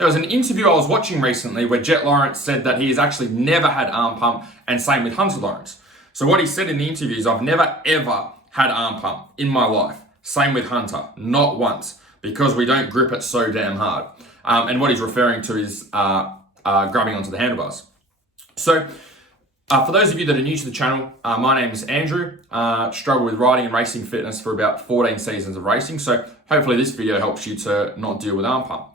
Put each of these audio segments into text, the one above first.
There was an interview I was watching recently where Jett Lawrence said that he has actually never had arm pump, and same with Hunter Lawrence. So what he said in the interview is, I've never ever had arm pump in my life. Same with Hunter, not once, because we don't grip it so damn hard. And what he's referring to is grabbing onto the handlebars. So for those of you that are new to the channel, my name is Andrew. Struggled with riding and racing fitness for about 14 seasons of racing. So hopefully this video helps you to not deal with arm pump.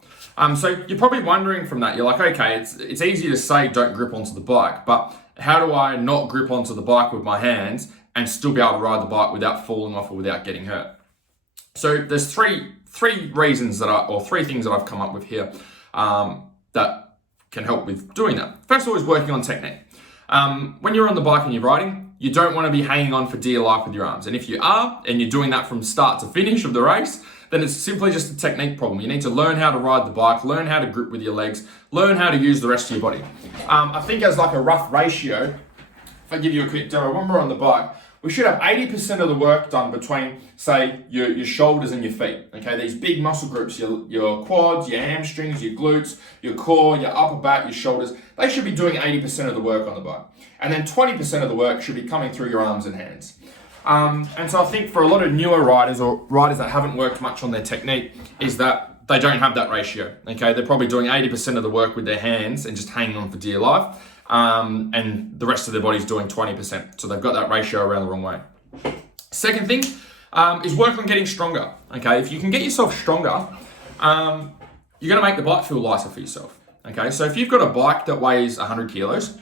So you're probably wondering from that, you're like, okay, it's easy to say don't grip onto the bike, but how do I not grip onto the bike with my hands and still be able to ride the bike without falling off or without getting hurt? So there's three reasons three things that I've come up with here that can help with doing that. First of all is working on technique. When you're on the bike and you're riding, you don't want to be hanging on for dear life with your arms. And if you are, and you're doing that from start to finish of the race, then it's simply just a technique problem. You need to learn how to ride the bike, learn how to grip with your legs, learn how to use the rest of your body. I think as like a rough ratio, if I give you a quick demo, when we're on the bike, we should have 80% of the work done between, say, your shoulders and your feet. Okay, these big muscle groups, your quads, your hamstrings, your glutes, your core, your upper back, your shoulders, they should be doing 80% of the work on the bike. And then 20% of the work should be coming through your arms and hands. And so I think for a lot of newer riders or riders that haven't worked much on their technique is that they don't have that ratio. Okay, they're probably doing 80% of the work with their hands and just hanging on for dear life. And the rest of their body's doing 20%. So they've got that ratio around the wrong way. Second thing is work on getting stronger. Okay, if you can get yourself stronger, you're gonna make the bike feel lighter for yourself. Okay, so if you've got a bike that weighs 100 kilos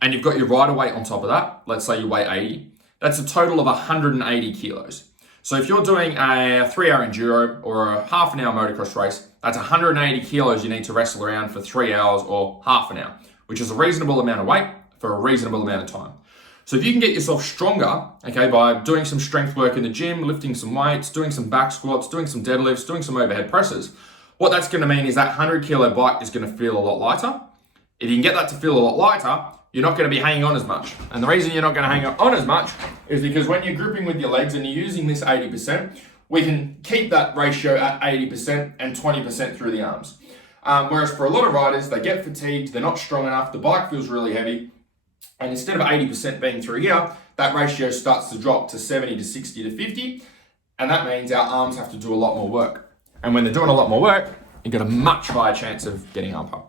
and you've got your rider weight on top of that, let's say you weigh 80, that's a total of 180 kilos. So if you're doing a 3-hour enduro or a half an hour motocross race, that's 180 kilos you need to wrestle around for 3 hours or half an hour, which is a reasonable amount of weight for a reasonable amount of time. So if you can get yourself stronger, okay, by doing some strength work in the gym, lifting some weights, doing some back squats, doing some deadlifts, doing some overhead presses, what that's gonna mean is that 100 kilo bike is gonna feel a lot lighter. If you can get that to feel a lot lighter, you're not gonna be hanging on as much. And the reason you're not gonna hang on as much is because when you're gripping with your legs and you're using this 80%, we can keep that ratio at 80% and 20% through the arms. Whereas for a lot of riders, they get fatigued, they're not strong enough, the bike feels really heavy, and instead of 80% being through here, that ratio starts to drop to 70 to 60 to 50, and that means our arms have to do a lot more work. And when they're doing a lot more work, you've got a much higher chance of getting arm pump.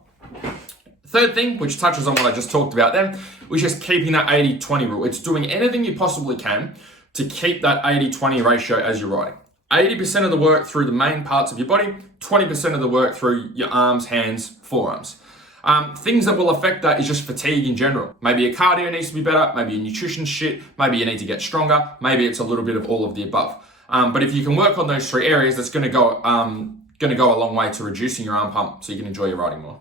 Third thing, which touches on what I just talked about then, was just keeping that 80-20 rule. It's doing anything you possibly can to keep that 80-20 ratio as you're riding. 80% of the work through the main parts of your body, 20% of the work through your arms, hands, forearms. Things that will affect that is just fatigue in general. Maybe your cardio needs to be better, maybe your nutrition shit, maybe you need to get stronger, maybe it's a little bit of all of the above. But if you can work on those three areas, that's gonna go a long way to reducing your arm pump so you can enjoy your riding more.